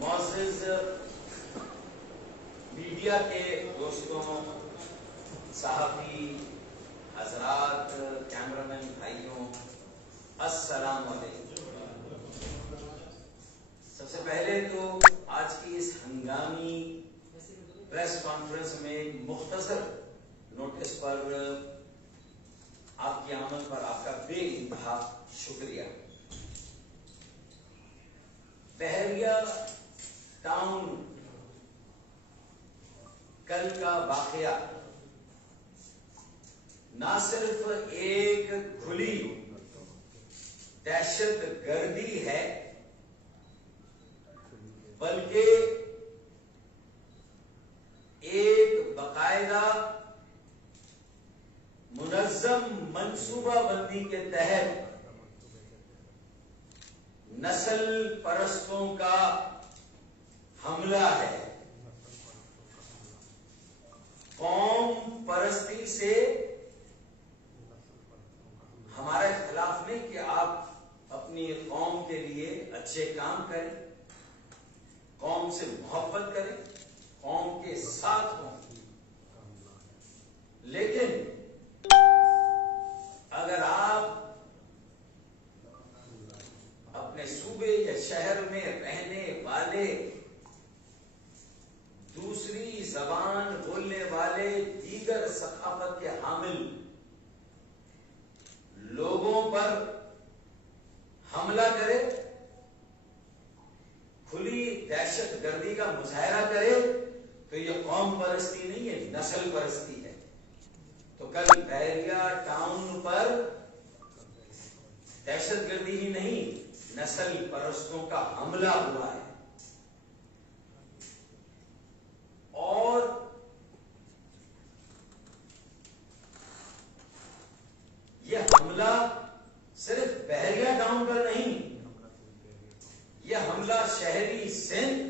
معزز میڈیا کے دوستوں، صحافی حضرات، کیمرامین بھائیوں، السلام علیکم۔ سب سے پہلے تو آج کی اس ہنگامی پریس کانفرنس میں مختصر نوٹس پر آپ کی آمد پر آپ کا بے انتہا شکریہ۔ بحریہ ٹاؤن کل کا واقعہ نہ صرف ایک کھلی دہشت گردی ہے بلکہ ایک باقاعدہ منظم منصوبہ بندی کے تحت نسل پرستوں کا حملہ ہے۔ قوم پرستی سے ہمارا اختلاف نہیں کہ آپ اپنی قوم کے لیے اچھے کام کریں، قوم سے محبت کریں، قوم کے ساتھ ہوں، لیکن اگر آپ اپنے صوبے یا شہر میں رہنے والے دوسری زبان بولنے والے دیگر ثقافت کے حامل لوگوں پر حملہ کرے، کھلی دہشت گردی کا مظاہرہ کرے تو یہ قوم پرستی نہیں ہے، نسل پرستی ہے۔ تو کل بحریہ ٹاؤن پر دہشت گردی ہی نہیں، نسل پرستوں کا حملہ ہوا ہے، اور یہ حملہ صرف بحریہ ٹاؤن پر نہیں، یہ حملہ شہری سندھ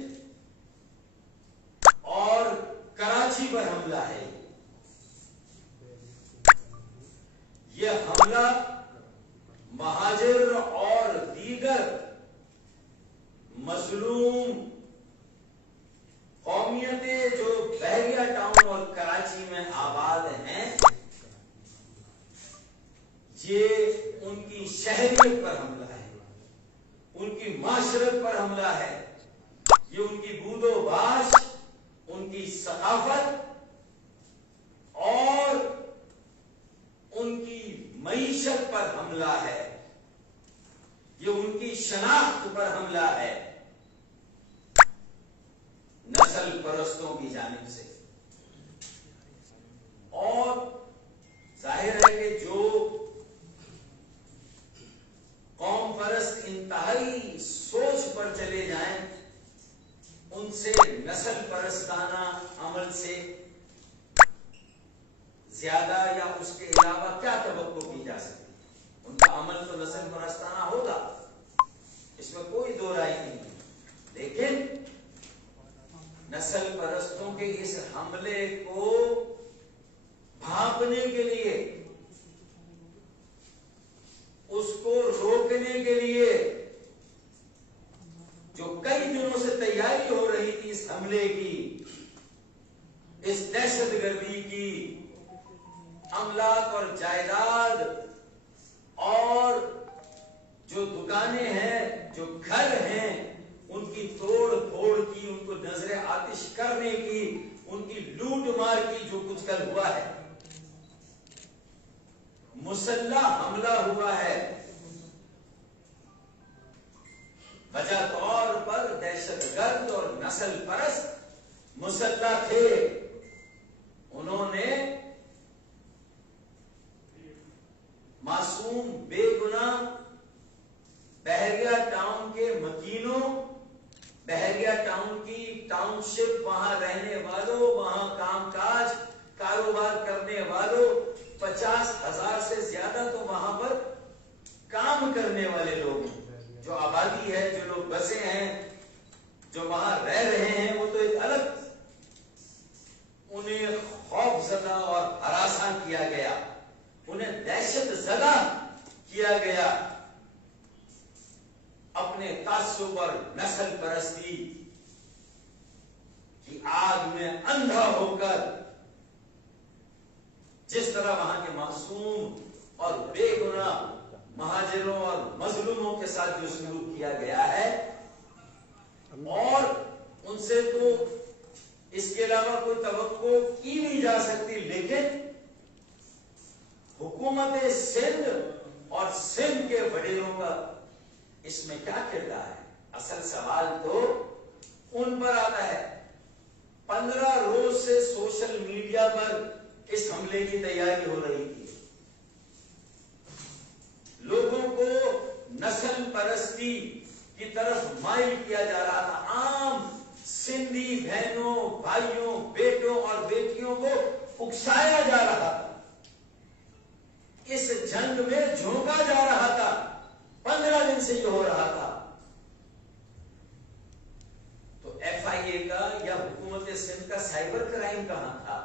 اور کراچی پر حملہ ہے۔ یہ حملہ مہاجر اور دیگر مظلوم قومیتیں جو بحریہ ٹاؤن اور کراچی میں آباد ہیں، یہ ان کی شہریت پر حملہ ہے، ان کی معاشرت پر حملہ ہے، یہ ان کی بود و باش، ان کی ثقافت اور ان کی معیشت پر حملہ ہے، یہ ان کی شناخت پر حملہ ہے، نسل پرستوں کی جانب سے۔ اور ظاہر ہے کہ جو قوم پرست انتہائی سوچ پر چلے جائیں ان سے نسل پرستانہ عمل سے زیادہ یا اس کے علاوہ کیا توقع کی جا سکتی؟ ان کا عمل تو نسل پرستانہ ہوگا، اس میں کوئی دو رائے نہیں، لیکن نسل پرستوں کے اس حملے کو بھانپنے کے لیے، اس کو روکنے کے لیے جو کئی دنوں سے تیاری ہو رہی تھی اس حملے کی، اس دہشت گردی کی، املاک اور جائیداد اور جو دکانیں ہیں، جو گھر ہیں، ان کی توڑ پھوڑ کی، ان کو نظر آتش کرنے کی، ان کی لوٹ مار کی، جو کچھ کل ہوا ہے، مسلح حملہ ہوا ہے، وجہ طور پر دہشت گرد اور نسل پرست مسلح تھے۔ انہوں نے معصوم بے گناہ بحریہ ٹاؤن کے مکینوں، بحریہ ٹاؤن کی ٹاؤن شپ، وہاں رہنے والوں، وہاں کام کاج کاروبار کرنے والوں، 50,000 سے زیادہ تو وہاں پر کام کرنے والے لوگ ہیں، جو آبادی ہے، جو لوگ بسے ہیں، جو وہاں رہ رہے ہیں، وہ تو ایک الگ، انہیں خوف زدہ اور ہراساں کیا گیا، انہیں دہشت زدہ کیا گیا، اپنے تعصب اور نسل پرستی کی آگ میں اندھا ہو کر جس طرح وہاں کے معصوم اور بے گناہ مہاجروں اور مظلوموں کے ساتھ جو سلوک کیا گیا ہے، اور ان سے تو اس کے علاوہ کوئی توقع کی نہیں جا سکتی، لیکن حکومت سندھ اور سندھ کے وڈیروں کا اس میں کیا کردار ہے؟ اصل سوال تو ان پر آتا ہے۔ 15 روز سے سوشل میڈیا پر اس حملے کی تیاری ہو رہی تھی، لوگوں کو نسل پرستی کی طرف مائل کیا جا رہا تھا، عام سندھی بہنوں، بھائیوں، بیٹوں اور بیٹیوں کو اکسایا جا رہا تھا، اس جنگ میں جھونکا جا رہا تھا۔ 15 دن سے یہ ہو رہا تھا، تو ایف آئی اے کا یا حکومت سندھ کا سائبر کرائم کہاں تھا؟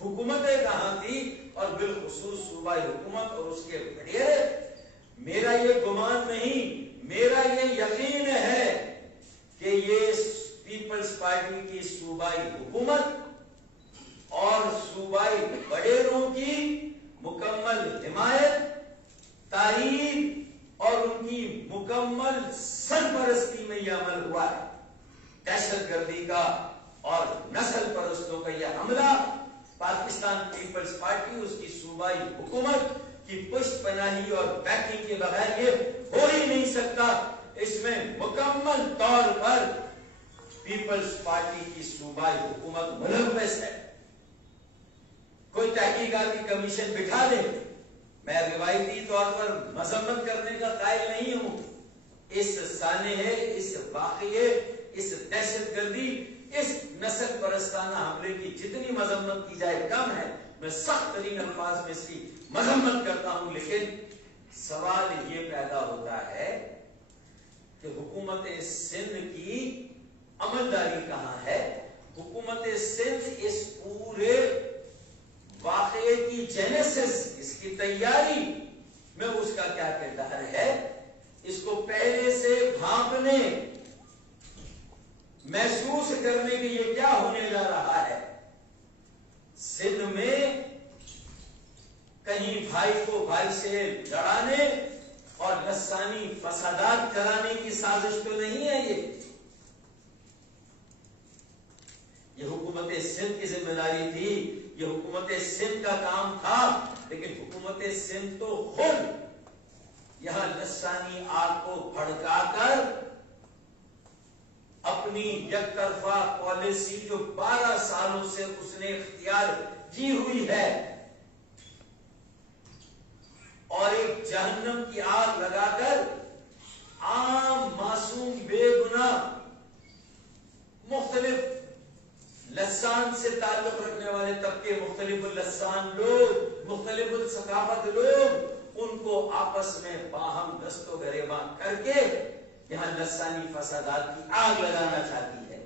حکومتیں کہاں تھی؟ اور بالخصوص صوبائی حکومت اور اس کے وڈیرے۔ میرا یہ گمان نہیں، میرا یہ یقین ہے کہ یہ پیپلز پارٹی کی صوبائی حکومت اور صوبائی وڈیروں کی مکمل حمایت، تائید اور ان کی مکمل سرپرستی میں یہ عمل ہوا ہے۔ دہشت گردی کا اور نسل پرستوں کا یہ حملہ پاکستان پیپلز پارٹی، اس کی صوبائی حکومت کی پشت پناہی اور بیکنگ کے بغیر یہ ہو ہی نہیں سکتا۔ اس میں مکمل طور پر پیپلز پارٹی کی صوبائی حکومت ملوث ہے۔ کوئی تحقیقاتی کمیشن بٹھا دے، میں روایتی طور پر مذمت کرنے کا قائل نہیں ہوں، اس سانحے، اس واقعے، اس دہشت گردی، اس نسل پرستانہ حملے کی جتنی مذمت کی جائے کم ہے۔ میں سخت ترین الفاظ میں اس کی مذمت کرتا ہوں، لیکن سوال یہ پیدا ہوتا ہے کہ حکومت سندھ کی عملداری کہاں ہے؟ حکومت سندھ اس پورے واقعے کی جینیسس، اس کی تیاری میں اس کا کیا کردار ہے؟ اس کو پہلے سے بھانپنے، محسوس کرنے کی یہ کیا ہونے جا رہا ہے۔ سندھ میں کہیں بھائی کو بھائی سے لڑانے اور لسانی فسادات کرانے کی سازش تو نہیں ہے یہ حکومت سندھ کی ذمہ داری تھی، یہ حکومت سندھ کا کام تھا، لیکن حکومت سندھ تو خود یہاں لسانی آگ کو بھڑکا کر اپنی یک طرفہ پالیسی جو 12 سالوں سے اس نے اختیار کی ہوئی ہے، اور ایک جہنم کی آگ لگا کر عام معصوم بے گناہ مختلف لسان سے تعلق رکھنے والے طبقے، مختلف اللسان لوگ، مختلف الثقافت لوگ، ان کو آپس میں باہم دست و گریباں کر کے یہاں لسانی فسادات کی آگ لگانا چاہتی ہے۔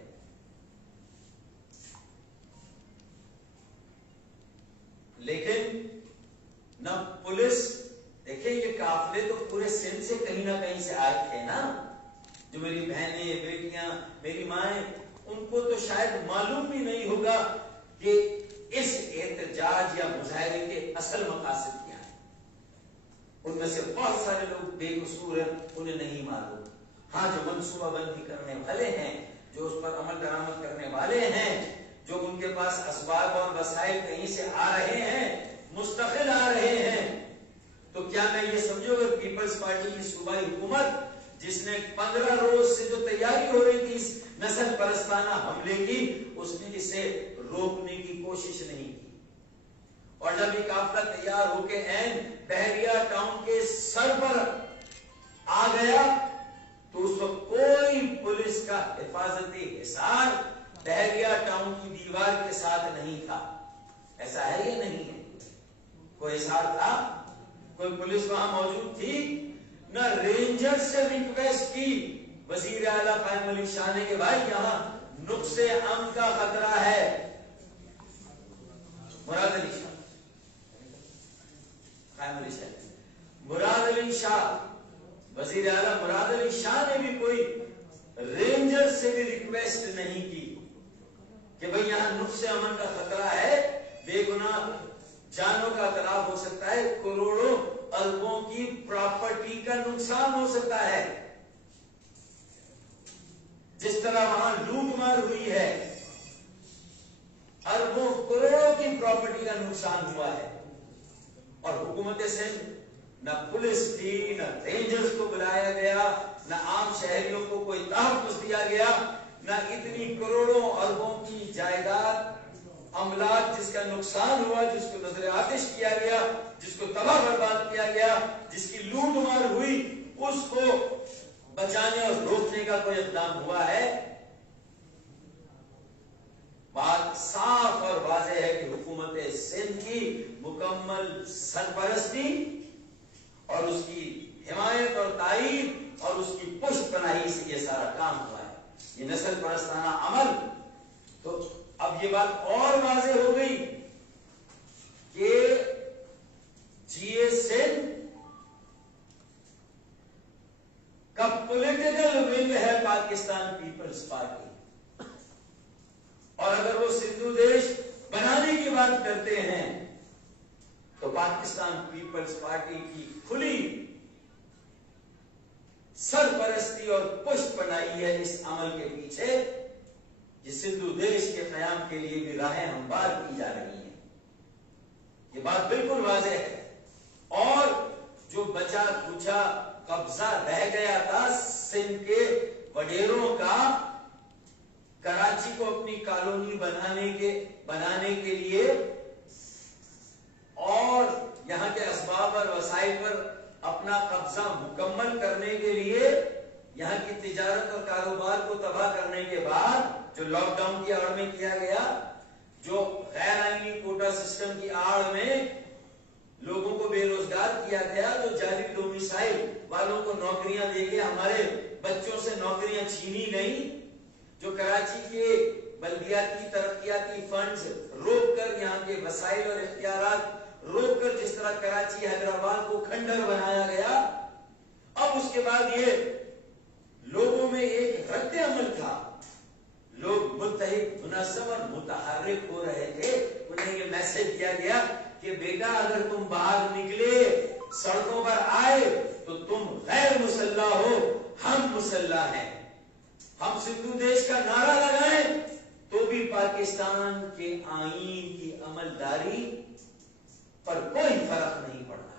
لیکن نہ پولیس، دیکھیں یہ قافلے تو پورے سندھ سے کہیں نہ کہیں سے آئے تھے نا، جو میری بہنیں، بیٹیاں، میری مائیں، ان کو تو شاید معلوم بھی نہیں ہوگا کہ اس احتجاج یا مظاہرے کے اصل مقاصد کیا ہیں۔ ان میں سے بہت سارے لوگ بے قصور ہیں، انہیں نہیں معلوم۔ ہاں، جو منصوبہ بندی کرنے والے ہیں، جو اس پر عمل درآمد کرنے والے ہیں، جو ان کے پاس اسباب اور وسائل کہیں سے آ رہے ہیں، مستقل آ رہے ہیں، تو کیا میں یہ سمجھوں کہ پیپلز پارٹی کی صوبائی حکومت جس نے 15 روز سے جو تیاری ہو رہی تھی اس نسل پرستانہ حملے کی، اس نے اسے روکنے کی کوشش نہیں کی؟ اور جب یہ قافلہ تیار ہو کے عین بحریہ ٹاؤن کے سر پر آ گیا تو اس وقت کوئی پولیس کا حفاظتی حصار بحریہ ٹاؤن کی دیوار کے ساتھ نہیں تھا۔ ایسا ہے یا نہیں ہے؟ کوئی حصار تھا؟ کوئی پولیس وہاں موجود تھی؟ نہ رینجر سے ریکویسٹ کی وزیر اعلیٰ قائم علی شاہ نے کہ بھائی یہاں نقص امن کا خطرہ ہے۔ مراد علی شاہ، قائم علی شاہ، مراد علی شاہ، وزیر اعلیٰ مراد علی شاہ نے بھی کوئی رینجر سے بھی ریکویسٹ نہیں کی کہ بھئی یہاں نقص امن کا خطرہ ہے، بے گناہ جانوں کا تلف ہو سکتا ہے، کروڑوں اربوں کی پراپرٹی کا نقصان ہو سکتا ہے، جس طرح وہاں لوٹ مار ہوئی ہے، اربوں کروڑوں کی پراپرٹی کا نقصان ہوا ہے، اور حکومت سندھ نہ پولیس تھی، نہ رینجرز کو بلایا گیا، نہ عام شہریوں کو کوئی تحفظ دیا گیا، نہ اتنی کروڑوں اربوں کی جائیداد املاک جس کا نقصان ہوا، جس کو نظر آتش کیا گیا، جس کو تباہ برباد کیا گیا، جس کی لوٹ مار ہوئی، اس کو بچانے اور روکنے کا کوئی اقدام ہوا ہے؟ بات صاف اور واضح ہے کہ حکومت سندھ کی مکمل سرپرستی اور اس کی حمایت اور تائید اور اس کی پشت پناہی سے یہ سارا کام ہوا ہے، یہ نسل پرستانہ عمل۔ تو اب یہ بات اور واضح ہو گئی کہ جی اے سندھ کا پولیٹیکل ونگ ہے پاکستان پیپلز پارٹی، اور اگر وہ سندھو دیش بنانے کی بات کرتے ہیں تو پاکستان پیپلز پارٹی کی کھلی سرپرستی اور پشت پناہی ہے اس عمل کے پیچھے، جس سندھو دیش کے قیام کے لیے بھی راہیں ہموار کی جا رہی ہیں۔ یہ بات بالکل واضح ہے، اور جو بچا کچا قبضہ رہ گیا تھا سندھ کے وڈیروں کا کراچی کو اپنی کالونی بنانے کے لیے اور یہاں کے اسباب اور وسائل پر اپنا قبضہ مکمل کرنے کے لیے، یہاں کی تجارت اور کاروبار کو تباہ کرنے کے بعد جو لاک ڈاؤن کی آڑ میں کیا گیا، جو غیر آئینی کوٹا سسٹم کی آڑ میں لوگوں کو بے روزگار کیا گیا، جو جعلی ڈومیسائل والوں کو نوکریاں دے کے ہمارے بچوں سے نوکریاں چھینی گئی، جو کراچی کے بلدیاتی ترقیاتی فنڈز روک کر یہاں کے وسائل اور اختیارات روک کر جس طرح کراچی حیدرآباد کو کھنڈر بنایا گیا، اب اس کے بعد یہ لوگوں میں ایک رد عمل تھا، لوگ متحد منظم اور متحرک ہو رہے تھے، انہیں یہ میسج دیا گیا کہ بیٹا اگر تم باہر نکلے سڑکوں پر آئے تو تم غیر مسلح ہو، ہم مسلح ہیں، ہم سندھو دیش کا نعرہ لگائیں تو بھی پاکستان کے آئین کی عملداری پر کوئی فرق نہیں پڑتا،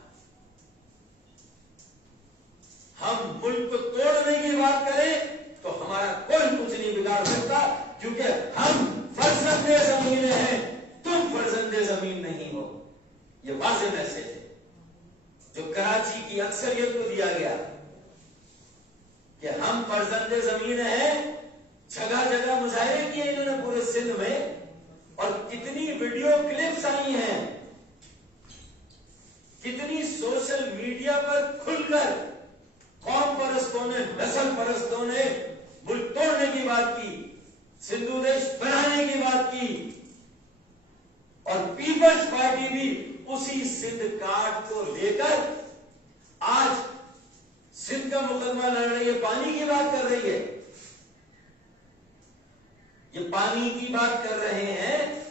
ہم ملک کو توڑنے کی بات کریں تو ہمارا کوئی کچھ نہیں بگاڑ سکتا، کیونکہ ہم فرزند زمین ہیں، تم فرزند زمین نہیں ہو۔ یہ واضح میسج ہے جو کراچی کی اکثریت کو دیا گیا کہ ہم فرزند زمین ہیں۔ جگہ جگہ مظاہرے کیے انہوں نے پورے سندھ میں، اور کتنی ویڈیو کلپس آئی ہیں، کتنی سوشل میڈیا پر کھل کر قوم پرستوں نے، نسل پرستوں نے ملک توڑنے کی بات کی، سندھو دیش بنانے کی بات کی، اور پیپلز پارٹی بھی اسی سندھ کارڈ کو لے کر آج سندھ کا مقدمہ لڑ رہی ہے، پانی کی بات کر رہی ہے، یہ پانی کی بات کر رہے ہیں،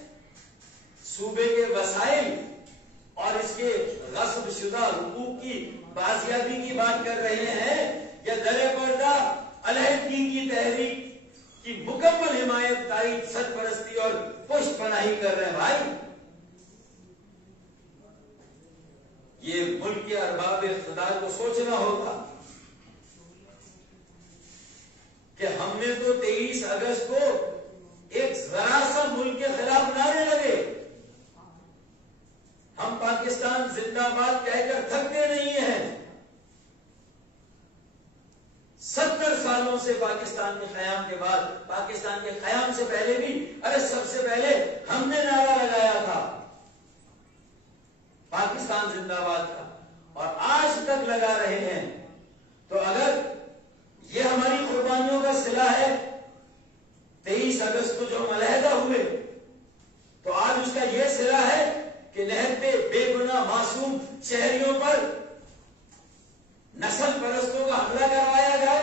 صوبے کے وسائل اور اس کے غصب شدہ حقوق کی بازیابی کی بات کر رہے ہیں، یا در پردہ علیحدگی کی تحریک کی مکمل حمایت، تائید، سرپرستی اور پشت پناہی کر رہے ہیں؟ بھائی یہ ملک کے ارباب اقتدار کو سوچنا ہوگا کہ ہم نے تو 23 اگست کو ایک ذرا سا ملک کے خلاف نعرے لگے، ہم پاکستان زندہ باد کہہ کر تھکتے نہیں ہیں، 70 سالوں سے پاکستان کے قیام کے بعد، پاکستان کے قیام سے پہلے بھی، سب سے پہلے ہم نے نعرہ لگایا تھا پاکستان زندہ باد کا، اور آج تک لگا رہے ہیں۔ تو اگر یہ ہماری قربانیوں کا صلہ ہے، 23 اگست کو جو ہم علیحدہ ہوئے، تو آج اس کا یہ صلہ ہے کہ نہتے بے گناہ معصوم شہریوں پر نسل پرستوں کا حملہ کروایا جائے،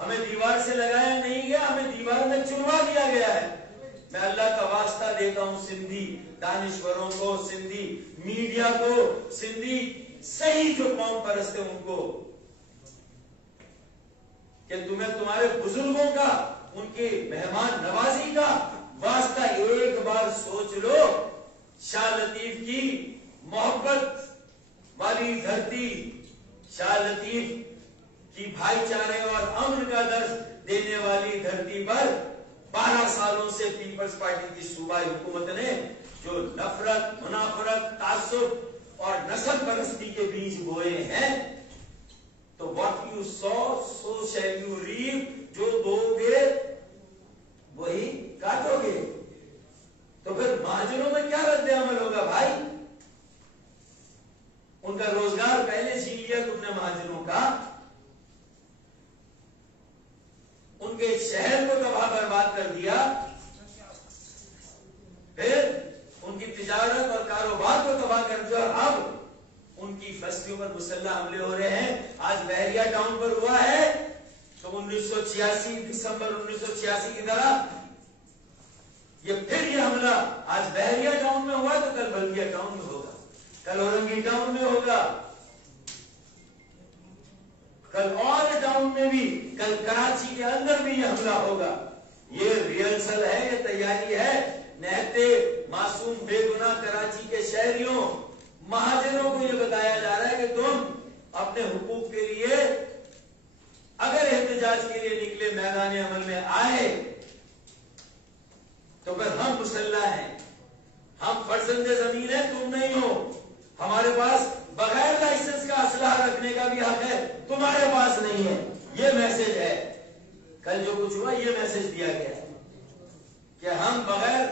ہمیں دیوار سے لگایا نہیں گیا، ہمیں دیوار میں چنوا دیا گیا ہے۔ میں اللہ کا واسطہ دیتا ہوں سندھی دانشوروں کو، سندھی میڈیا کو، سندھی صحیح جو قوم پرست ہیں ان کو، کہ تمہیں تمہارے بزرگوں کا، ان کی مہمان نوازی کا واسطہ ایک بار سوچ لو۔ شاہ لطیف کی محبت والی دھرتی، شاہ لطیف کی بھائی چارے اور امن کا درس دینے والی دھرتی پر 12 سالوں سے پیپلز پارٹی کی صوبائی حکومت نے جو نفرت، منافرت، تعصب اور نسل پرستی کے بیج بوئے ہیں، تو what you sow so shall you reap، جو بو گے وہی کاٹو گے۔ تو پھر مہاجروں میں کیا رد عمل ہوگا بھائی؟ ان کا روزگار پہلے چھین لیا تم نے مہاجروں کا، ان کے شہر کو تباہ برباد کر دیا، پھر ان کی تجارت اور کاروبار کو تباہ کر دیا، اور اب ان کی بستیوں پر مسلح حملے ہو رہے ہیں۔ آج بحریہ ٹاؤن پر ہوا ہے تو 1986 دسمبر 1986 کی طرح یہ پھر یہ حملہ آج بحریہ ٹاؤن میں ہوا تو کل بلدیہ ٹاؤن میں ہوگا، کل اورنگی ٹاؤن میں ہوگا، کل اور ٹاؤن میں بھی، کل کراچی کے اندر بھی یہ حملہ ہوگا۔ یہ ریہرسل ہے، یہ تیاری ہے۔ نہتے معصوم بے گناہ کراچی کے شہریوں، مہاجروں کو یہ بتایا جا رہا ہے کہ تم اپنے حقوق کے لیے اگر احتجاج کے لیے نکلے، میدان عمل میں آئے، تو پھر ہم مسلح ہیں، ہم فرزند زمین ہیں، تم نہیں ہو۔ ہمارے پاس بغیر لائسنس کا اسلحہ رکھنے کا بھی حق ہے، تمہارے پاس نہیں ہے۔ یہ میسج ہے، کل جو کچھ ہوا یہ میسج دیا گیا ہے کہ ہم بغیر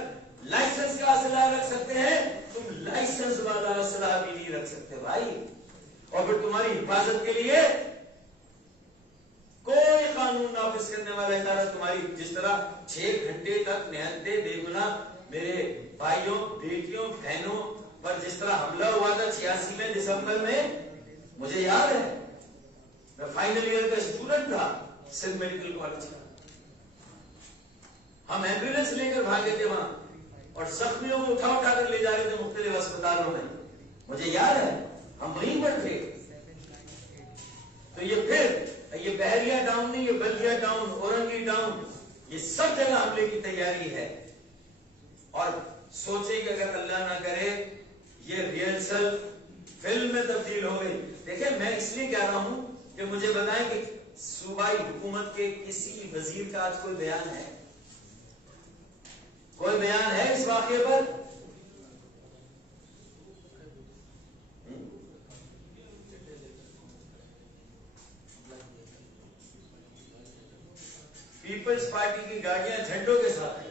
لائسنس کا اسلحہ رکھ سکتے ہیں، تم لائسنس والا اسلحہ بھی نہیں رکھ سکتے بھائی۔ اور پھر تمہاری حفاظت کے لیے کوئی قانون نافذ کرنے والا ادارہ تمہاری، جس طرح 6 گھنٹے تک نہتے بے گناہ میرے بھائیوں، بیٹیوں، بہنوں پر جس طرح حملہ ہوا تھا 86 میں دسمبر میں، مجھے یاد ہے، میں فائنل ایئر کا اسٹوڈنٹ تھا سندھ میڈیکل کالج کا۔ ہم ایمبولینس لے کر بھاگے تھے وہاں اور زخمیوں کو اٹھا اٹھا کر لے جا رہے تھے مختلف اسپتالوں میں، مجھے یاد ہے، ہم وہیں پر تھے۔ تو یہ پھر یہ بحریہ ٹاؤن نہیں، یہ بلدیہ ٹاؤن، اورنگی ٹاؤن، یہ سب جگہ حملے کی تیاری ہے۔ اور سوچیں کہ اگر اللہ نہ کرے یہ ریہرسل فلم میں تبدیل ہو گئی۔ دیکھیں میں اس لیے کہہ رہا ہوں کہ مجھے بتائیں کہ صوبائی حکومت کے کسی وزیر کا آج کوئی بیان ہے؟ کوئی بیان ہے اس واقعے پر؟ پیپلز پارٹی کی گاڑیاں جھنڈوں کے ساتھ ہیں،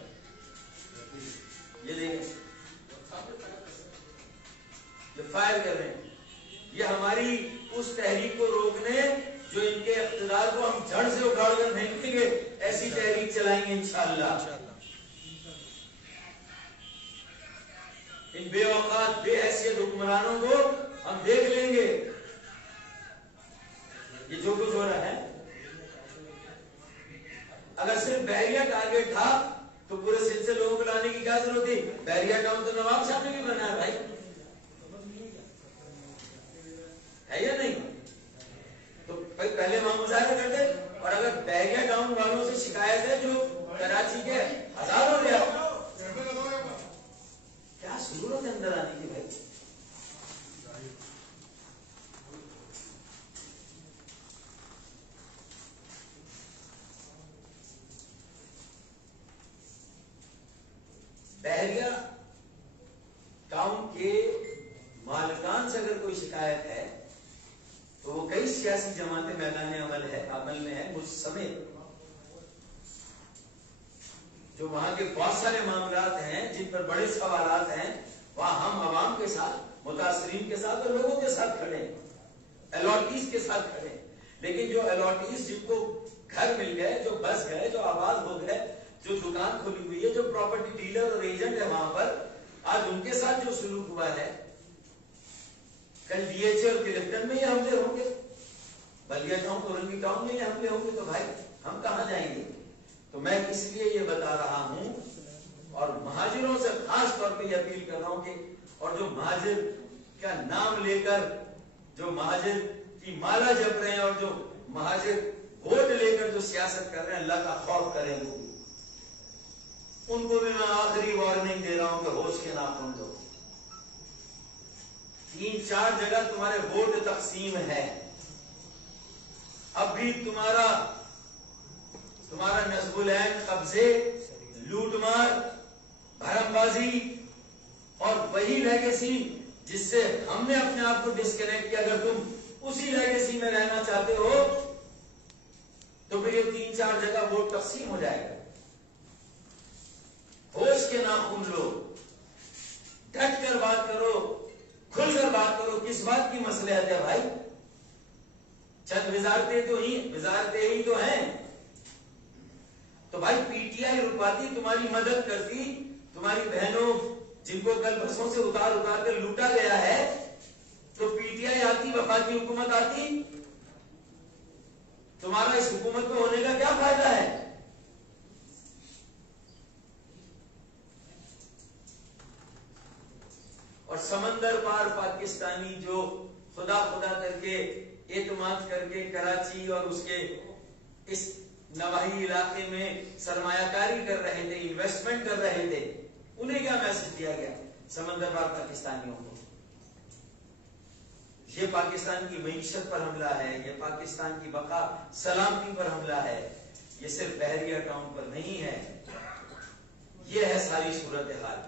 یہ دیکھیں، یہ فائر کر رہے ہیں۔ یہ ہماری اس تحریک کو روکنے جو ان کے اقتدار کو ہم جڑ سے اکھاڑ کر پھینکیں گے، ایسی تحریک چلائیں گے انشاءاللہ۔ ان بے اوقات بے حیثیت حکمرانوں کو ہم دیکھ لیں گے۔ یہ جو کچھ ہو رہا ہے، اگر صرف بحریہ ٹارگیٹ تھا تو پورے سندھ سے لوگوں کو لانے کی کیا ضرورت تھی؟ بحریہ ٹاؤن تو نواب صاحب نے بھی بنایا بھائی، ہے یا نہیں؟ تو پہلے وہاں مظاہرہ کرتے، اور اگر بحریہ ٹاؤن والوں سے شکایت ہے جو کراچی کے ہزاروں لے آؤ، کیا ضرورت ہے اندر آنے کی بھائی؟ بحریہ ٹاؤن کے مالکان سے اگر کوئی شکایت ہے تو وہ کئی سیاسی جماعتیں میدان عمل میں ہے، مجھ سمیت، جو وہاں کے بہت سارے معاملات ہیں جن پر بڑے سوالات ہیں، وہاں ہم عوام کے ساتھ، متاثرین کے ساتھ اور لوگوں کے ساتھ کھڑے ہیں، الاٹیز کے ساتھ کھڑے ہیں۔ لیکن جو الاٹیز جن کو گھر مل گئے، جو بس گئے، جو آباد ہو گئے، جو دکان کھلی ہوئی ہے، جو پراپرٹی ڈیلر اور ایجنٹ ہے وہاں پر، آج ان کے ساتھ جو سلوک ہوا ہے، کل ڈی ایچ اے اور کلفٹن میں یہ حملے ہوں گے، بلدیہ ٹاؤن، اورنگی ٹاؤن میں یہ حملے ہوں گے، تو بھائی ہم کہاں جائیں گے؟ تو میں اس لیے یہ بتا رہا ہوں اور مہاجروں سے خاص طور پہ یہ اپیل کر رہا ہوں کہ اور جو مہاجر کا نام لے کر جو مہاجر کی مالا جپ رہے ہیں اور جو مہاجر ووٹ لے کر جو سیاست کر رہے ہیں، اللہ کا خوف کریں ان کو بھی میں آخری وارننگ دے رہا ہوں کہ ہوش کے ناخن دو. 3-4 جگہ تمہارے ووٹ تقسیم ہے، اب بھی تمہارا نصب العین، قبضے، لوٹ مار، بھرم بازی اور وہی لیگیسی جس سے ہم نے اپنے آپ کو ڈسکنیکٹ کیا، اگر تم اسی لیگیسی میں رہنا چاہتے ہو تو پھر یہ 3-4 جگہ ووٹ تقسیم ہو جائے گا. ہوش کے ناخن لو، ڈٹ کر بات کرو، کھل کر بات کرو. کس بات کی مصلحت ہے بھائی؟ چند وزارتیں ہی تو ہیں. تو بھائی پی ٹی آئی رکواتی، تمہاری مدد کرتی، تمہاری بہنوں جن کو کل بسوں سے اتار کر لوٹا گیا ہے، تو پی ٹی آئی آتی، وفاقی حکومت آتی، تمہارا اس حکومت میں ہونے کا کیا فائدہ ہے؟ اور سمندر پار پاکستانی جو خدا کر کے اعتماد کر کے کراچی اور اس کے اس نواحی علاقے میں سرمایہ کاری کر رہے تھے، انویسٹمنٹ کر رہے تھے، انہیں کیا میسج دیا گیا سمندر پار پاکستانیوں کو؟ یہ پاکستان کی معیشت پر حملہ ہے، یہ پاکستان کی بقا سلامتی پر حملہ ہے، یہ صرف بحریہ ٹاؤن پر نہیں ہے، یہ ہے ساری صورتحال.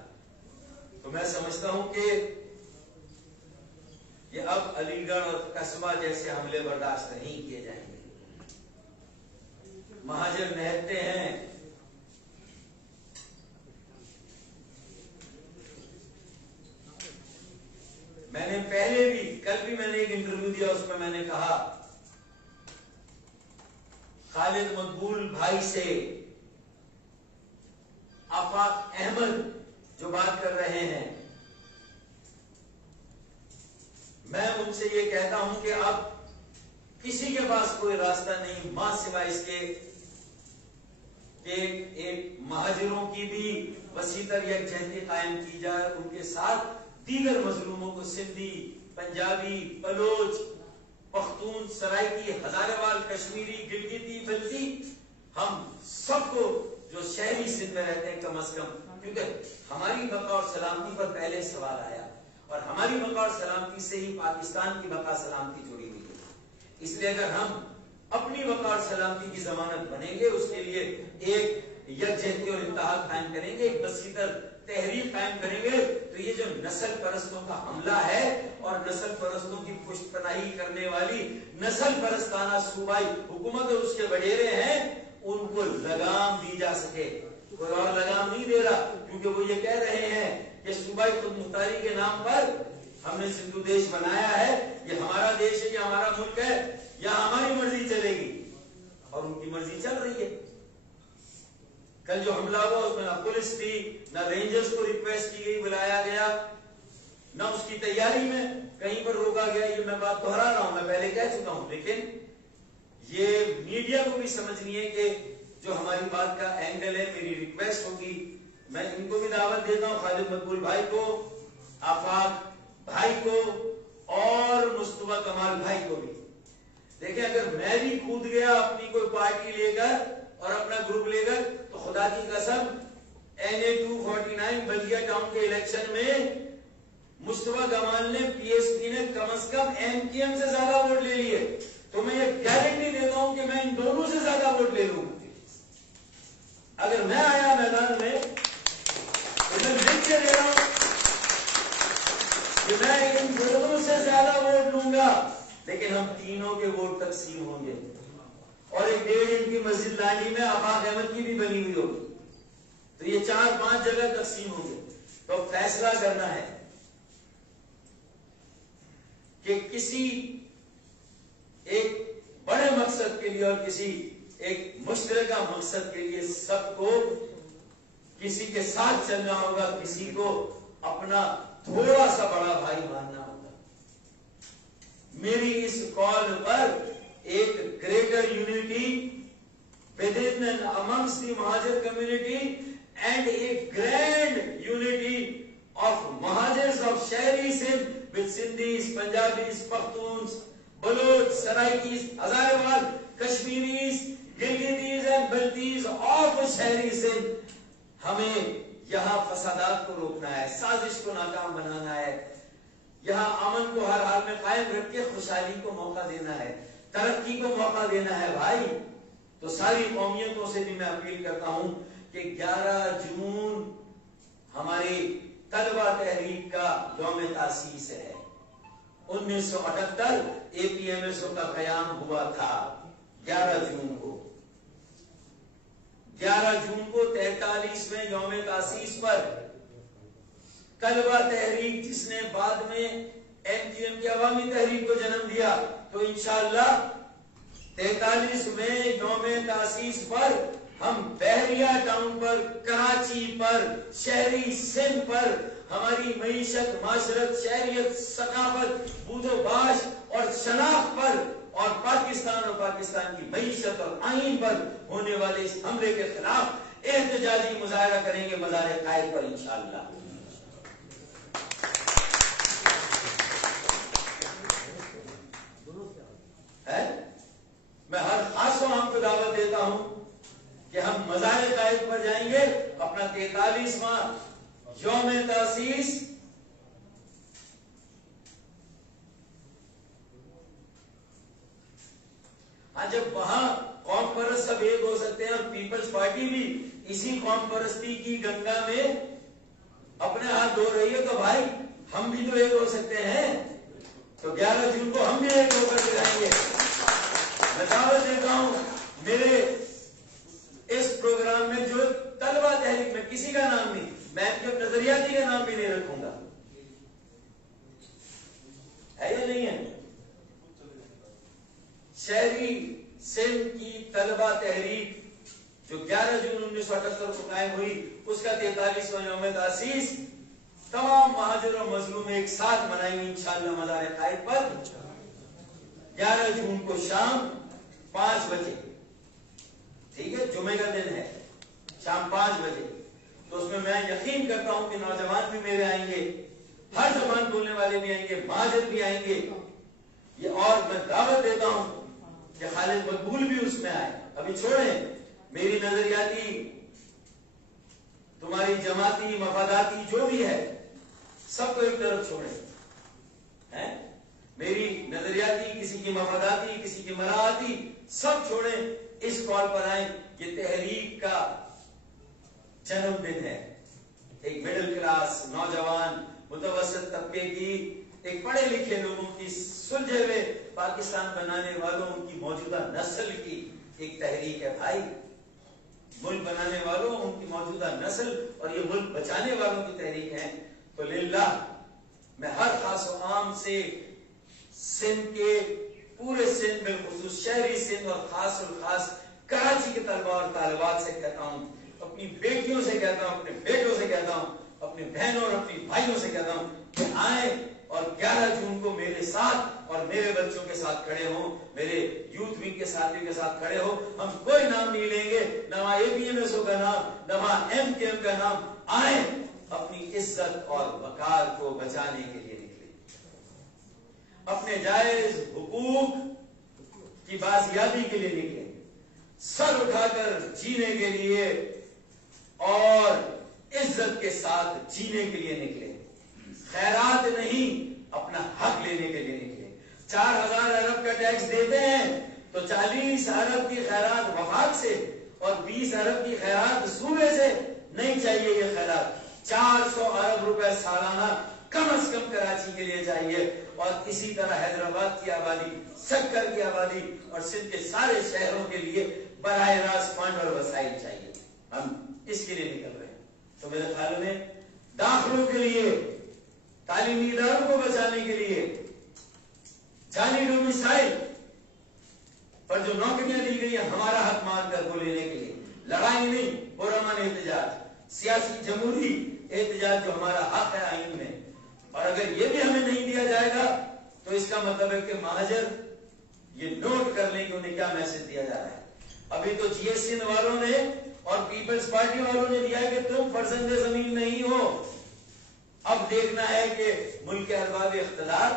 تو میں سمجھتا ہوں کہ یہ اب علی گڑھ اور قصبہ جیسے حملے برداشت نہیں کیے جائیں گے. مہاجر نہتے ہیں، میں نے پہلے بھی، کل بھی میں نے ایک انٹرویو دیا، اس میں میں نے کہا خالد مقبول بھائی سے آفاق احمد جو بات کر رہے ہیں، میں ان سے یہ کہتا ہوں کہ اب کسی کے پاس کوئی راستہ نہیں ماں سوائے اس کے کہ ایک مہاجروں کی بھی وسیع تر یکجہتی قائم کی جائے، ان کے ساتھ دیگر مظلوموں کو، سندھی، پنجابی، بلوچ، پختون، سرائکی، ہزارے وال، کشمیری، گلگتی، بلتی، ہم سب کو جو شہری سندھ میں رہتے ہیں کم از کم، کیونکہ ہماری بقا اور سلامتی پر پہلے سوال آیا اور ہماری بقا اور سلامتی سے ہی پاکستان کی بقا سلامتی جڑی ہوئی ہے. اس لیے اگر ہم اپنی بقا اور سلامتی کی ضمانت بنیں گے، اس کے لیے ایک یکجہتی اور اتحاد قائم کریں گے، ایک وسیع تر تحریک قائم کریں گے، تو یہ جو نسل پرستوں کا حملہ ہے اور نسل پرستوں کی پشت پناہی کرنے والی نسل پرستانہ صوبائی حکومت اور اس کے وڈیرے ہیں، ان کو لگام دی جا سکے. کوئی اور لگام نہیں دے رہا، کیونکہ وہ یہ کہہ رہے ہیں کہ صوبائی خود مختاری کے نام پر ہم نے سندھو دیش بنایا ہے، یہ ہمارا دیش ہے، یہ ہمارا ملک ہے، یہاں ہماری مرضی چلے گی، اور ان کی مرضی چل رہی ہے. کل جو حملہ ہوا اس میں نہ پولیس تھی، نہ رینجرز کو ریکویسٹ کی گئی، بلایا گیا، نہ اس کی تیاری میں کہیں پر روکا گیا. یہ میں بات دہرا رہا ہوں، میں پہلے کہہ چکا ہوں، لیکن یہ میڈیا کو بھی سمجھنی ہے کہ جو ہماری بات کا اینگل ہے. میری ریکویسٹ ہوگی، میں ان کو بھی دعوت دیتا ہوں، خالد مقبول بھائی کو، آفاق بھائی کو اور مصطفیٰ کمال بھائی کو بھی. دیکھیں اگر میں بھی کود گیا اپنی کوئی پارٹی لے کر اور اپنا گروپ لے کر، تو خدا کی قسم NA 249 بلدیہ ٹاؤن کے الیکشن میں مصطفیٰ کمال نے، پی ایس پی نے کم از کم MKM سے زیادہ ووٹ لے لیے. تو میں یہ گارنٹی دیتا ہوں کہ میں ان دونوں سے زیادہ ووٹ لے لوں. اگر میں آیا میدان میں تو میں لکھ کے دے رہا ہوں کہ میں ان دونوں سے زیادہ ووٹ لوں گا، لیکن ہم تینوں کے ووٹ تقسیم ہوں گے. اور ایک 1.5 انچ کی مسجد لانڈی میں آفاق احمد کی بھی بنی ہوئی ہوگی، تو یہ 4-5 جگہ تقسیم ہوں گے. تو فیصلہ کرنا ہے کہ کسی ایک بڑے مقصد کے لیے اور کسی ایک مشترکہ مقصد کے لیے سب کو کسی کے ساتھ چلنا ہوگا، کسی کو اپنا تھوڑا سا بڑا بھائی ماننا ہوگا. میری اس کال پر ایک greater unity within and amongst the Mahajar community, and a grand unity of Mahajars of Shahri Sindh with Sindhis, Punjabis, Pakhtuns, Baloch, Saraikis, Hazarewal, Kashmiris, Gilgitis and Baltis of Shahri Sindh. ہمیں یہاں فسادات کو روکنا ہے, سازش کو ناکام بنانا ہے, یہاں امن کو ہر حال میں قائم رکھ کے خوشحالی کو موقع دینا ہے, ترقی کو موقع دینا ہے بھائی. تو ساری قومیتوں سے بھی میں اپیل کرتا ہوں کہ 11 جون ہماری طلبہ تحریک کا یوم تاسیس ہے. 1978 APMSO کا قیام ہوا تھا 11 جون کو. 11 جون کو 43ویں یوم تاسیس پر طلبہ تحریک, جس نے بعد میں MGM کی عوامی تحریک کو جنم دیا, تو انشاءاللہ 43ویں یوم تاسیس پر ہم بحریہ ٹاؤن پر, کراچی پر, شہری سندھ پر ہماری معیشت, معاشرت, شہریت, ثقافت, بود و باش اور شناخت پر اور پاکستان اور پاکستان کی معیشت اور آئین پر ہونے والے اس حملے کے خلاف احتجاجی مظاہرہ کریں گے مزار قائد پر انشاءاللہ. میں ہر خاص و عام کو دعوت دیتا ہوں کہ ہم مزار قائد پر جائیں گے, اپنا 43واں یوم تاسیس جب وہاں قوم پرست سب ایک ہو سکتے ہیں اور پیپلز پارٹی بھی اسی قوم پرستی کی گنگا میں اپنے ہاتھ دھو رہی ہے, تو بھائی ہم بھی تو ایک ہو سکتے ہیں. تو 11 جون کو ہم بھی ایک ہو کر جائیں گے. میں دعوت دیتا ہوں میرے اس پروگرام میں جو طلبہ تحریک, میں کسی کا نام نہیں, میں نظریاتی کا نام بھی نہیں رکھوں گا, ہے یا نہیں ہے. شہری سندھ کی طلبہ تحریک جو 11 جون 1978 کو قائم ہوئی, اس کا 43واں یوم تاسیس تمام مہاجر اور مظلوم ایک ساتھ منائیں گے انشاءاللہ مزار قائد پر 11 جون کو شام 5 بجے. ٹھیک ہے, جمعے کا دن ہے, شام 5 بجے. تو اس میں یقین کرتا ہوں کہ نوجوان بھی میرے آئیں گے, ہر زبان بولنے والے بھی آئیں گے, مہاجر بھی آئیں گے. اور میں دعوت دیتا ہوں کہ خالد مقبول بھی اس میں آئے. ابھی چھوڑیں میری نظریاتی, تمہاری جماعتی, مفاداتی جو بھی ہے سب کو ایک طرف چھوڑیں. میری نظریاتی, کسی کی مفاداتی, کسی کی مراعاتی, سب چھوڑیں, اس کال پر آئیں. یہ تحریک کا جنم دن ہے. ایک مڈل کلاس, نوجوان, متوسط طبقے کی, ایک پڑھے لکھے لوگوں کی, سلجھے ہوئے پاکستان بنانے والوں, ان کی موجودہ نسل کی ایک تحریک ہے بھائی. ملک بنانے والوں, ان کی موجودہ نسل اور یہ ملک بچانے والوں کی تحریک ہے. تو للہ میں ہر خاص و عام سے سندھ کے, پورے سندھ بالخصوص شہری سندھ اور خاص الخاص کراچی کے طلبہ اور طالبات سے کہتا ہوں, اپنی بیٹیوں سے کہتا ہوں, اپنے بیٹوں سے کہتا ہوں, اپنی بہنوں اور اپنی بھائیوں سے کہتا ہوں کہ آئیں اور 11 جون کو میرے ساتھ اور میرے بچوں کے ساتھ کھڑے ہوں, میرے یوتھ ونگ کے ساتھیوں کے ساتھ کھڑے ہو. ہم کوئی نام نہیں لیں گے, نہ APMSO کا نام, نہ MKM کا نام. آئیں اپنی عزت اور وقار کو بچانے کے لیے نکلیں, اپنے جائز حقوق کی بازیابی کے لیے نکلیں, سر اٹھا کر جینے کے لیے اور عزت کے ساتھ جینے کے لیے نکلیں. خیرات نہیں, اپنا حق لینے کے لیے نکلے. 4000 ارب کا ٹیکس دیتے ہیں تو 40 ارب کی خیرات وفاق سے اور 20 ارب کی خیرات صوبے سے نہیں چاہیے. یہ خیرات 400 ارب روپے سالانہ کم از کم کراچی کے لیے چاہیے, اور اسی طرح حیدرآباد کی آبادی, سکر کی آبادی اور سندھ کے سارے شہروں کے لیے براہ راست فنڈ اور وسائل چاہیے. ہم اس کے لیے نکل رہے ہیں. تو میرے خیال میں داخلوں کے لیے, تعلیمی اداروں کو بچانے کے لیے, جعلی ڈومیسائل پر جو نوکریاں دی گئی ہیں ہمارا حق مان کر وہ لینے کے لیے لڑائی نہیں, پرامن احتجاج, سیاسی جمہوری احتجاج جو ہمارا حق ہے آئین میں. اور اگر یہ بھی ہمیں نہیں دیا جائے گا تو اس کا مطلب ہے کہ مہاجر یہ نوٹ کر لیں کہ انہیں کیا میسج دیا جا رہا ہے. ابھی تو جی ایس سندھ والوں نے اور پیپلز پارٹی والوں نے دیا کہ تم فرزند زمین نہیں ہو. اب دیکھنا ہے کہ ملک کے ارباب اقتدار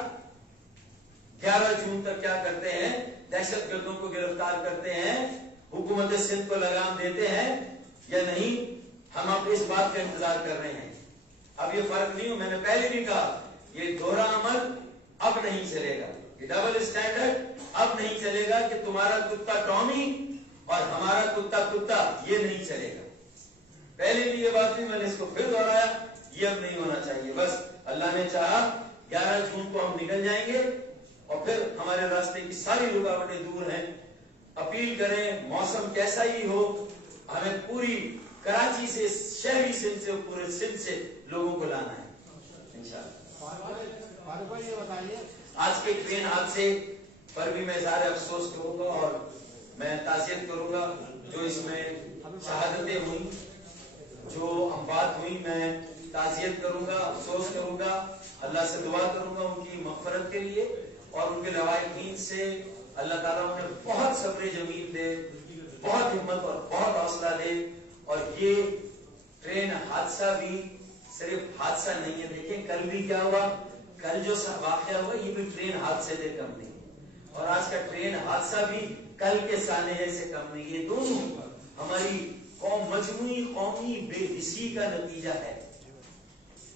11 جون تک کیا کرتے ہیں. دہشت گردوں کو گرفتار کرتے ہیں, حکومت سندھ کو لگام دیتے ہیں یا نہیں. ہم اب اس بات کا انتظار کر رہے ہیں. اب یہ فرق نہیں ہو, میں نے پہلے بھی کہا یہ دوہرا عمل اب نہیں چلے گا, یہ ڈبل اسٹینڈرڈ اب نہیں چلے گا کہ تمہارا کتا ٹامی اور ہمارا کتا کتا, یہ نہیں چلے گا. پہلے بھی یہ بات تھی, میں نے اس کو پھر دوہرایا, یہ اب نہیں ہونا چاہیے. بس اللہ نے چاہا 11 جون کو ہم نکل جائیں گے اور پھر ہمارے راستے کی ساری رکاوٹیں دور ہیں. اپیل کریں موسم کیسا ہی ہو, ہمیں پوری کراچی سے, شہری سندھ سے, پورے سندھ سے لوگوں کو لانا ہے انشاءاللہ. یہ بتائیے آج کے ٹرین حادثے پر بھی میں اظہار افسوس کروں گا اور میں تعزیت کروں گا جو اس میں شہادتیں ہوئی, جو اموات ہوئی, میں تعزیت کروں گا, افسوس کروں گا, اللہ سے دعا کروں گا ان کی مغفرت کے لیے اور ان کے لواحقین سے اللہ تعالیٰ انہیں بہت صبر جمیل دے, بہت ہمت اور بہت حوصلہ دے. اور یہ ٹرین حادثہ بھی صرف حادثہ نہیں ہے. دیکھیں کل بھی کیا ہوا, کل جو واقعہ ہوا یہ بھی ٹرین حادثے سے کم نہیں, اور آج کا ٹرین حادثہ بھی کل کے سانحے سے کم نہیں. یہ دونوں ہماری قوم مجموعی قومی بے حسی کا نتیجہ ہے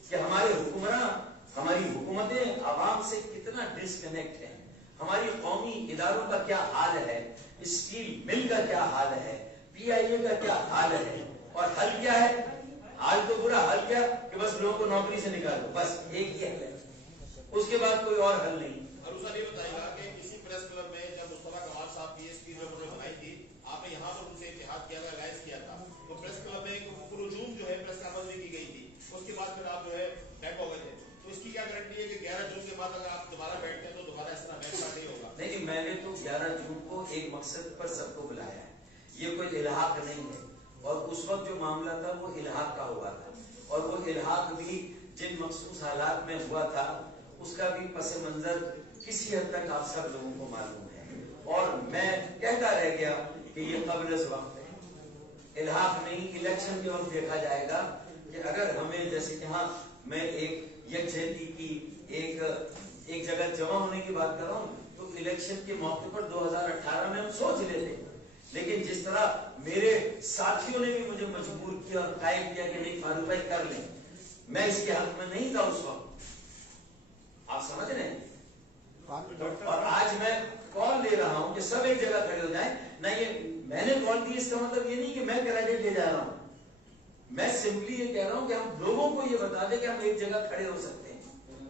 کہ ہمارے حکمراں, ہماری حکومتیں عوام سے کتنا ڈسکنیکٹ ہیں. ہماری قومی اداروں کا کیا حال ہے, اسٹیل مل کا کیا حال ہے, پی آئی اے کا کیا حال ہے, اور حل کیا ہے. حال تو برا, حل کیا کہ بس لوگوں کو نوکری سے نکالو, بس ایک ہی حل ہے, اس کے بعد کوئی اور حل نہیں. یہ بتائے گا کہ اسی پریس کلب میں جب مصطفیٰ کمال صاحب کی اسپیچ انہوں نے بنائی تھی, آپ نے یہاں پر ان سے اتحاد کیا تھا, لائز کیا تھا, تو پریس کلب میں ہجوم جو ہے پریس کانفرنس بھی کی گئی تھی, اس کے بعد پھر آپ جو ہے بیک ہو گئے تھے. تو اس کی کیا گارنٹی ہے کہ 11 جون کے بعد اگر آپ دوبارہ بیٹھتے ہیں تو دوبارہ اس طرح بیٹھنا نہیں ہوگا؟ نہیں, میں نے تو 11 جون کو ایک مقصد پر سب کو بلایا ہے, یہ کوئی الحاق نہیں ہے. اور اس وقت جو معاملہ تھا وہ الحاق کا ہوا تھا, اور وہ الحاق بھی جن مخصوص حالات میں ہوا تھا اس کا بھی پس منظر کسی حد تک آپ سب لوگوں کو معلوم ہے. اور میں کہتا رہ گیا کہ یہ قبل از وقت ہے, الحاق نہیں. الیکشن کے وقت دیکھا جائے گا کہ اگر ہمیں جیسے یہاں میں ایک یکجہتی کی ایک جگہ جمع ہونے کی بات کر رہا ہوں, تو الیکشن کے موقع پر 2018 میں ہم سوچ لیتے, لیکن جس طرح میرے ساتھیوں نے بھی مجھے مجبور کیا اور قائم کیا کہ نہیں فاروق بھائی کر لیں, میں اس کے حق میں نہیں تھا اس وقت, آپ سمجھ رہے ہیں. اور آج میں کال دے رہا ہوں کہ سب ایک جگہ کھڑے ہو جائیں. نہ یہ میں نے کال دی, اس کا مطلب یہ نہیں کہ میں کریڈٹ لے جا رہا ہوں, میں سمپلی یہ کہہ رہا ہوں کہ ہم لوگوں کو یہ بتا دیں کہ ہم ایک جگہ کھڑے ہو سکتے ہیں,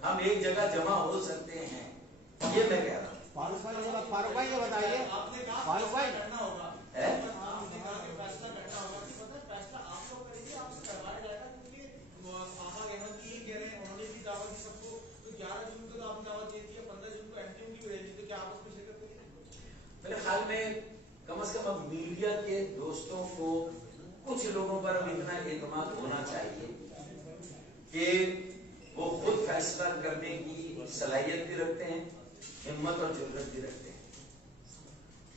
ہم ایک جگہ جمع ہو سکتے ہیں, یہ میں کہہ رہا ہوں. فاروق بھائی یہ بتائیے, فاروق بھائی کرنا ہوگا, فیصلہ کرنا ہوگا, فیصلہ آپ کو کریں گے, آپ سے کروایا جائے گا, کیونکہ آحاق احمد کی کہہ رہے ہیں, انہوں نے بھی دعوت دی سب کو, تو 11 جون کو تو آپ نے دعوت دی تھی, 15 جون کو اینٹی کی بھی دی, تو کیا آپ اس میں شرکت کریں گے؟ میرے خیال میں کم از کم اب میڈیا کے دوستوں کو کچھ لوگوں پر اب اتنا اعتماد ہونا چاہیے کہ وہ خود فیصلہ کرنے کی صلاحیت بھی رکھتے ہیں, ہمت اور جرأت بھی رکھتے ہیں.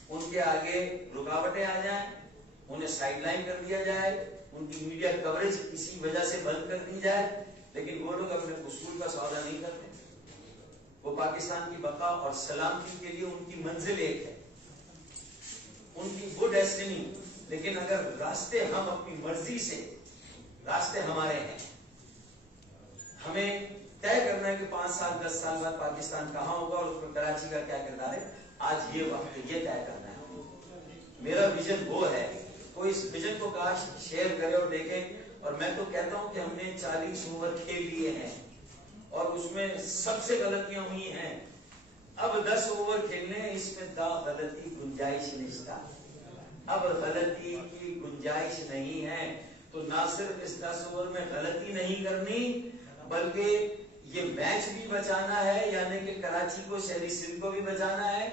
ان کے آگے رکاوٹیں آ جائیں, انہیں سائیڈ لائن کر دیا جائے, ان کی میڈیا کوریج کسی وجہ سے بند کر دی جائے, لیکن وہ لوگ اپنے اصول کا سودا نہیں کرتے. وہ پاکستان کی بقا اور سلامتی کے لیے ان کی منزل ایک ہے, ان کی وہ ڈیسٹنی. لیکن اگر راستے ہم اپنی مرضی سے, راستے ہمارے ہیں, ہمیں طے کرنا ہے کہ 5 سال 10 سال بعد پاکستان کہاں ہوگا اور اس میں کراچی کا کیا کردار ہے, آج یہ وقت یہ طے کرنا ہے. میرا ویژن وہ ہے, کوئی اس ویژن کو کاش شیئر کرے اور دیکھے. اور میں تو کہتا ہوں کہ ہم نے 40 اوور کھیل لیے ہیں اور اس میں سب سے غلطیاں ہوئی ہیں. اب 10 اوور کھیلنے ہیں, اس میں غلطی گنجائش نہیں, اب غلطی کی گنجائش نہیں ہے. تو نہ صرف اس 10 اوور میں غلطی نہیں کرنی, بلکہ یہ میچ بھی بچانا ہے, یعنی کہ کراچی کو, شہری سندھ کو بھی بچانا ہے,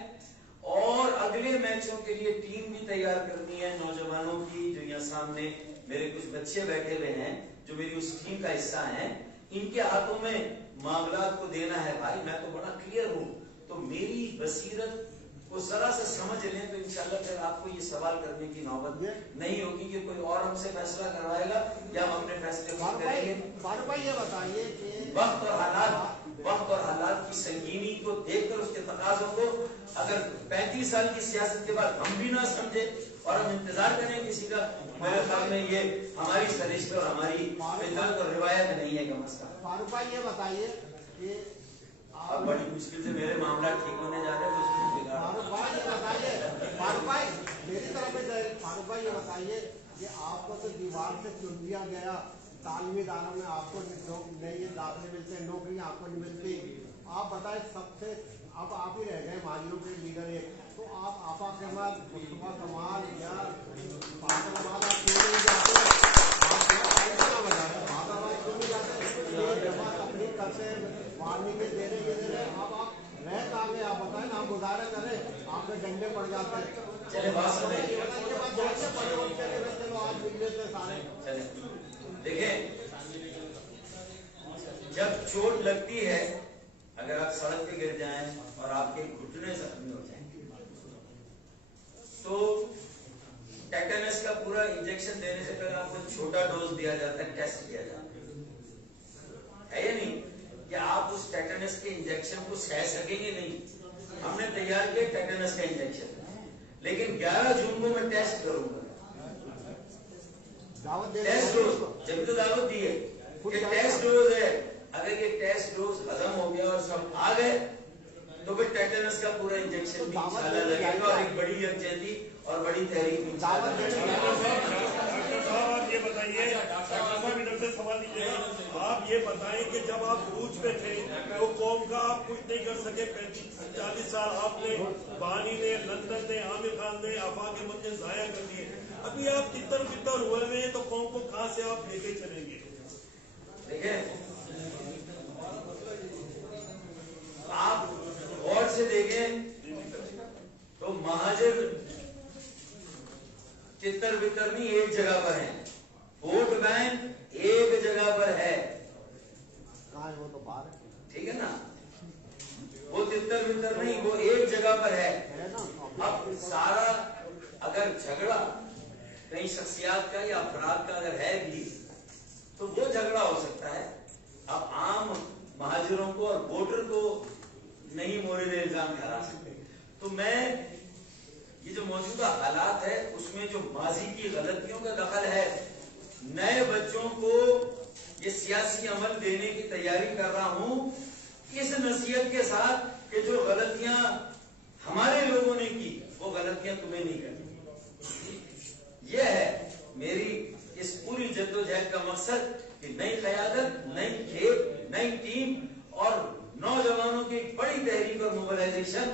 اور اگلے میچوں کے لیے ٹیم بھی تیار کرنی ہے نوجوانوں کی. جو یہاں سامنے میرے کچھ بچے بیٹھے ہوئے ہیں جو میری اس ٹیم کا حصہ ہیں, ان کے ہاتھوں میں معاملات کو دینا ہے. بھائی میں تو بڑا کلیئر ہوں, تو میری بصیرت وہ ذرا سے سمجھ لیں تو انشاءاللہ پھر آپ کو یہ سوال کرنے کی نوبت نہیں ہوگی کہ کوئی اور ہم سے فیصلہ کروائے گا یا ہم اپنے فیصلے کو کریں گے. فاروق بھائی یہ بتائیے کہ وقت اور حالات کی سنگینی کو دیکھ کر اس کے تقاضوں کو اگر 35 سال کی سیاست کے بعد ہم بھی نہ سمجھے اور ہم انتظار کریں کسی کا, میرے خیال میں یہ ہماری سرشت اور ہماری فطرت اور روایت نہیں ہے کا مسئلہ. فاروق بھائی یہ بتائیے کہ اب بڑی مشکل سے میرے معاملات ٹھیک ہونے جا رہے ہیں. فاروق بھائی یہ بتائیے, فاروق بھائی میری طرف سے فاروق بھائی یہ بتائیے کہ آپ کو تو دیوار سے چن دیا گیا, تعلیمی اداروں میں آپ کو نہیں داخلے ملتے, نوکریاں آپ کو نہیں ملتی. آپ بتائیں سب سے اب آپ ہی رہ گئے مہاجروں کے لیڈر ایک, تو آپ آفا کے بعد مصطفیٰ کمال یا فاطمہ آباد آپ کیوں نہیں جاتے؟ آپ کیوں نہیں جاتے؟ جمع تبلیغ کرتے وارننگیں دے رہے یہ دے رہے, اب آپ رہ کہاں گئے آپ بتائیں نا, آپ مظاہرے کریں آپ کے ڈنڈے پڑ جاتے ہیں. چلے بات سنیں, چلو آج مل لیتے سارے. دیکھیں جب چوٹ لگتی ہے, اگر آپ سڑک پہ گر جائیں اور آپ کے گھٹنے زخمی ہو جائیں تو ٹیٹنس کا پورا انجیکشن دینے سے پہلے آپ کو چھوٹا ڈوز دیا جاتا ہے, ٹیسٹ کیا جاتا ہے یا نہیں, کہ آپ اس ٹیٹنس کے انجیکشن کو سہ سکیں گے نہیں. ہم نے تیار کیا ٹیٹنس کا انجیکشن, لیکن 11 جون کو میں ٹیسٹ کروں گا. ٹیسٹ ڈوز جب تو دعوت دی ہے کہ ٹیسٹ ڈوز ہے, اگر یہ ٹیسٹ ڈوز ختم ہو گیا اور سب آ گئے تو پھر ٹیٹنس کا پورا انجیکشن بھی انشاءاللہ لگے گا اور ایک بڑی یکجہتی اور بڑی تحریک انشاءاللہ. ڈاکٹر صاحب آپ یہ بتائیے, ڈاکٹر صاحب ادھر سے سوال لیجیے گا, آپ یہ بتائیں کہ جب آپ عروج پہ تھے تو قوم کا آپ کچھ نہیں کر سکے, 35-40 سال آپ نے, بانی نے, لندن نے, عامر خان نے, آفاق احمد نے ضائع کر دیے. ابھی آپ تتر بتر ہوئے ہوئے ہیں تو قوم کو کہاں سے آپ لے کے چلیں گے؟ دیکھیں آپ غور سے دیکھیں تو مہاجر تتر بتر نہیں ایک جگہ پر ہیں, ووٹ بینک ایک جگہ پر ہے, وہ تو باہر ہے, ٹھیک ہے نا, وہ تتر بتر نہیں, وہ ایک جگہ پر ہے. اب سارا اگر جھگڑا کئی شخصیات کا یا افراد کا اگر ہے بھی تو وہ جھگڑا ہو سکتا ہے. اب عام مہاجروں کو اور ووٹر کو نہیں مورد الزام ٹھہرا سکتے. تو میں یہ جو موجودہ حالات ہے اس میں جو ماضی کی غلطیوں کا دخل ہے, نئے بچوں کو یہ سیاسی عمل دینے کی تیاری کر رہا ہوں اس نصیحت کے ساتھ کہ جو غلطیاں ہمارے لوگوں نے کی وہ غلطیاں تمہیں نہیں کرنی. یہ ہے میری اس پوری جدوجہد کا مقصد کہ نئی قیادت, نئی کھیپ, نئی ٹیم اور نوجوانوں کی بڑی تحریک اور موبلائزیشن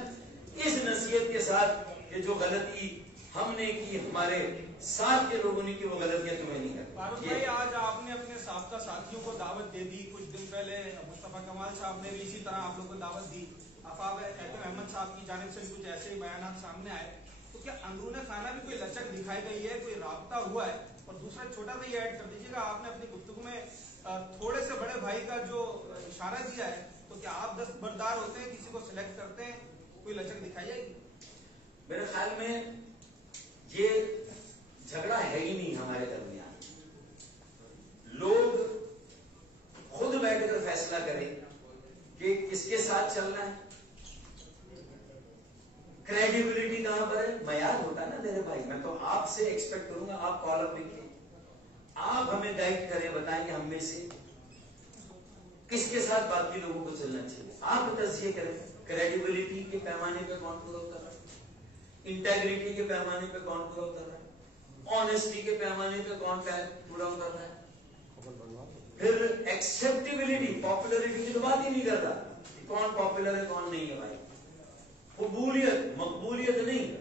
اس نصیحت کے ساتھ کہ جو غلطی ہم نے کی, ہمارے ساتھ کے لوگوں نے کی, وہ غلطیاں تمہیں نہیں کرنی. فاروق بھائی آج آپ نے اپنے سابقہ ساتھیوں کو دعوت دے دی, کچھ دن پہلے مصطفیٰ کمال صاحب نے بھی اسی طرح آپ لوگوں کو دعوت دی, آفاق احمد صاحب کی جانب سے بھی کچھ ایسے ہی بیانات سامنے آئے, تو کیا اندرون خانہ بھی کوئی لچک دکھائی گئی ہے, کوئی رابطہ ہوا ہے؟ اور دوسرا چھوٹا سا یہ ایڈ کر دیجیے گا, آپ نے اپنی گفتگو میں تھوڑے سے بڑے بھائی کا جو اشارہ دیا ہے, تو کیا آپ دستبردار ہوتے ہیں, کسی کو سلیکٹ کرتے ہیں, کوئی لچک دکھائی جائے گی؟ میرے خیال میں یہ جھگڑا ہے ہی نہیں ہمارے درمیان. لوگ خود بیٹھ کر فیصلہ کریں کہ کس کے ساتھ چلنا ہے. کریڈیبلٹی کہاں پر ہے؟ معیار ہوتا ہے نا میرے بھائی, میں تو آپ سے ایکسپیکٹ کروں گا آپ کالم لکھیں, آپ ہمیں گائیڈ کریں, بتائیں کہ ہم میں سے کس کے ساتھ باقی لوگوں کو چلنا چاہیے. آپ تجزیہ کریں, کریڈیبلٹی کے پیمانے پہ کون پورا اتر رہا ہے, انٹیگریٹی کے پیمانے پہ کون پورا اتر رہا ہے, آنےسٹی کے پیمانے پہ کون پورا اتر رہا ہے. پھر ایکسپٹیبلٹی, پاپولرٹی کی تو بات ہی نہیں کرتا, کون پاپولر ہے کون نہیں ہے بھائی. قبولیت, مقبولیت نہیں,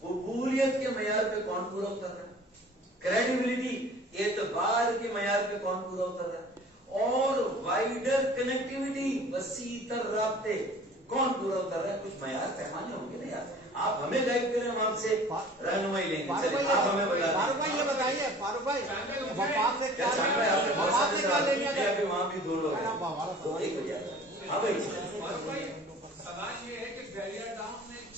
قبولیت کے معیار پہ کون پورا اتر رہا ہے. کریڈیبلٹی, اعتبار کے معیار پہ کون پورا اتر رہا ہے. اور وائڈر کنیکٹیوٹی, وسیع تر رابطے, کون پورا اتر رہا ہے. کچھ معیار پیمانے ہوں گے نا یار, آپ ہمیں گائیڈ کریں, ہم آپ سے رہنمائی لیں گے. چلیے آپ ہمیں بتا دیں. فاروق بھائی یہ بتائیے, فاروق بھائی وفاق سے کیا چل رہا ہے آپ کے بہت سارے سوال کہ وہاں بھی دو لوگ ہیں, تو ایک ہو جاتا ہے. ہاں بھائی سوال یہ ہے کہ بیریا ٹاؤن میں